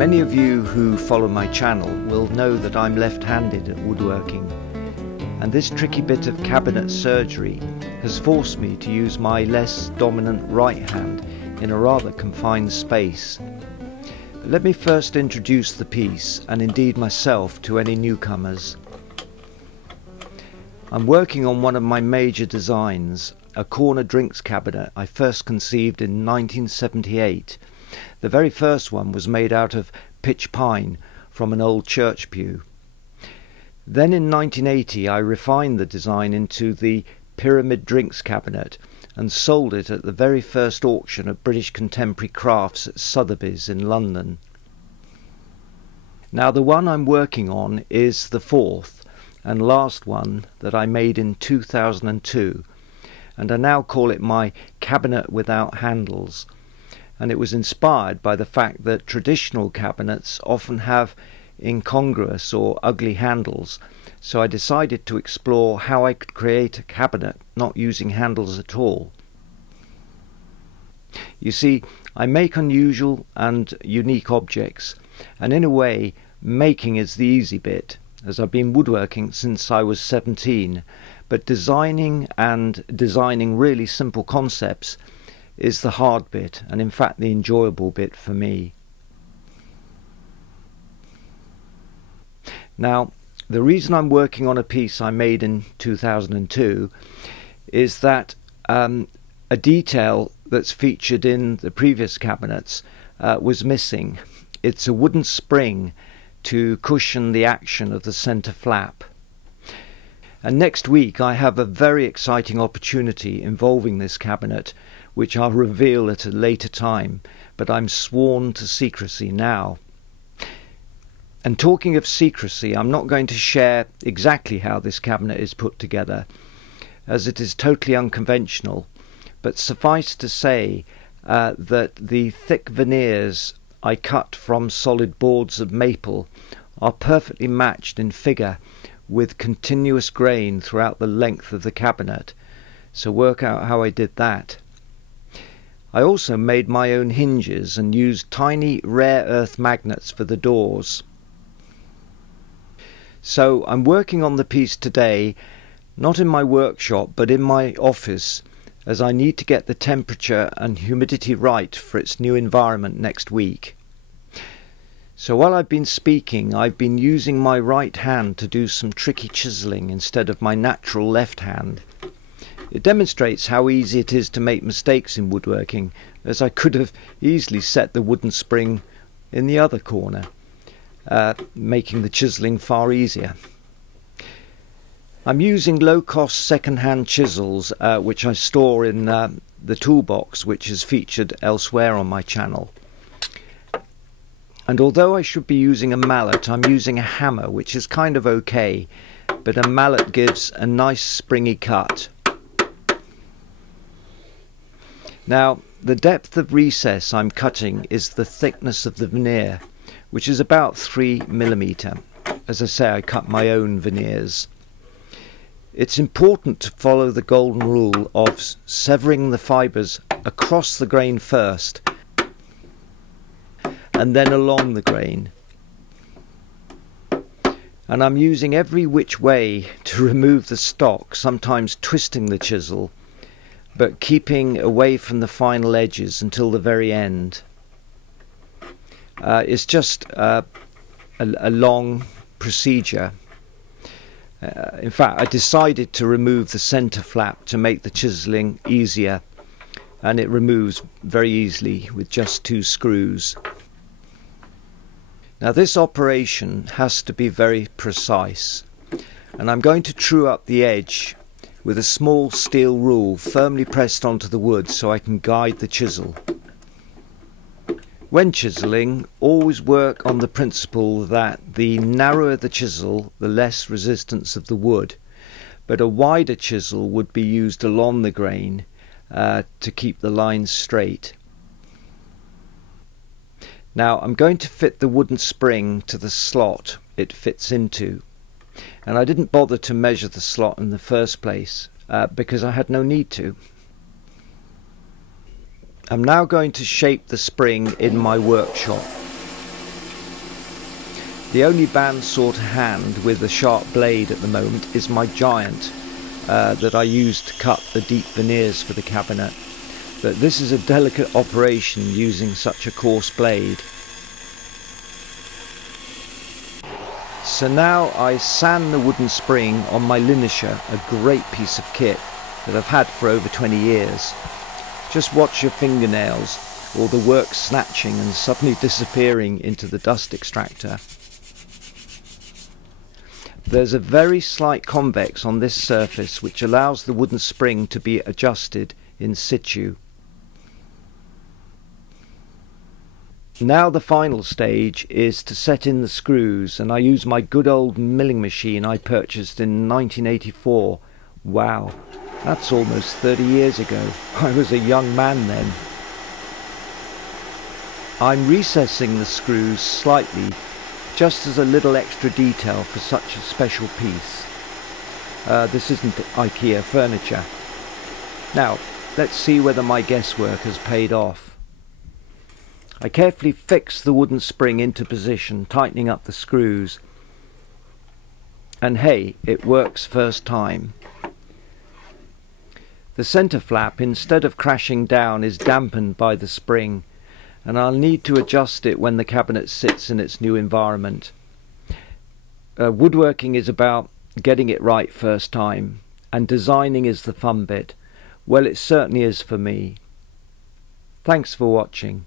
Many of you who follow my channel will know that I'm left-handed at woodworking, and this tricky bit of cabinet surgery has forced me to use my less dominant right hand in a rather confined space. But let me first introduce the piece, and indeed myself, to any newcomers. I'm working on one of my major designs, a corner drinks cabinet I first conceived in 1978. The very first one was made out of pitch pine from an old church pew. Then in 1980 I refined the design into the pyramid drinks cabinet and sold it at the very first auction of British contemporary crafts at Sotheby's in London. Now the one I'm working on is the fourth and last one that I made in 2002, and I now call it my cabinet without handles. And it was inspired by the fact that traditional cabinets often have incongruous or ugly handles, so I decided to explore how I could create a cabinet not using handles at all. You see, I make unusual and unique objects, and in a way making is the easy bit, as I've been woodworking since I was 17, but designing really simple concepts is the hard bit, and in fact the enjoyable bit for me. Now, the reason I'm working on a piece I made in 2002 is that a detail that's featured in the previous cabinets was missing. It's a wooden spring to cushion the action of the center flap. And next week I have a very exciting opportunity involving this cabinet, which I'll reveal at a later time, but I'm sworn to secrecy now. And talking of secrecy, I'm not going to share exactly how this cabinet is put together, as it is totally unconventional, but suffice to say that the thick veneers I cut from solid boards of maple are perfectly matched in figure with continuous grain throughout the length of the cabinet, so work out how I did that. I also made my own hinges and used tiny rare earth magnets for the doors. So I'm working on the piece today, not in my workshop but in my office, as I need to get the temperature and humidity right for its new environment next week. So while I've been speaking, I've been using my right hand to do some tricky chiseling instead of my natural left hand. It demonstrates how easy it is to make mistakes in woodworking, as I could have easily set the wooden spring in the other corner, making the chiseling far easier. I'm using low-cost second-hand chisels, which I store in the toolbox, which is featured elsewhere on my channel. And although I should be using a mallet, I'm using a hammer, which is kind of okay, but a mallet gives a nice springy cut. Now, the depth of recess I'm cutting is the thickness of the veneer, which is about 3 mm. As I say, I cut my own veneers. It's important to follow the golden rule of severing the fibres across the grain first and then along the grain. And I'm using every which way to remove the stock, sometimes twisting the chisel, but keeping away from the final edges until the very end. It's just a long procedure. In fact, I decided to remove the center flap to make the chiseling easier, and it removes very easily with just 2 screws. Now this operation has to be very precise, and I'm going to true up the edge with a small steel rule firmly pressed onto the wood so I can guide the chisel. When chiseling, always work on the principle that the narrower the chisel, the less resistance of the wood, but a wider chisel would be used along the grain to keep the lines straight. Now I'm going to fit the wooden spring to the slot it fits into, and I didn't bother to measure the slot in the first place because I had no need to. I'm now going to shape the spring in my workshop. The only bandsaw to hand with a sharp blade at the moment is my Giant that I use to cut the deep veneers for the cabinet. But this is a delicate operation using such a coarse blade. So now I sand the wooden spring on my linisher, a great piece of kit that I've had for over 20 years. Just watch your fingernails or the work snatching and suddenly disappearing into the dust extractor. There's a very slight convex on this surface which allows the wooden spring to be adjusted in situ. Now the final stage is to set in the screws, and I use my good old milling machine I purchased in 1984. Wow, that's almost 30 years ago. I was a young man then. I'm recessing the screws slightly, just as a little extra detail for such a special piece. This isn't IKEA furniture. Now, let's see whether my guesswork has paid off. I carefully fix the wooden spring into position, tightening up the screws. And hey, it works first time. The centre flap, instead of crashing down, is dampened by the spring, and I'll need to adjust it when the cabinet sits in its new environment. Woodworking is about getting it right first time, and designing is the fun bit. Well, it certainly is for me. Thanks for watching.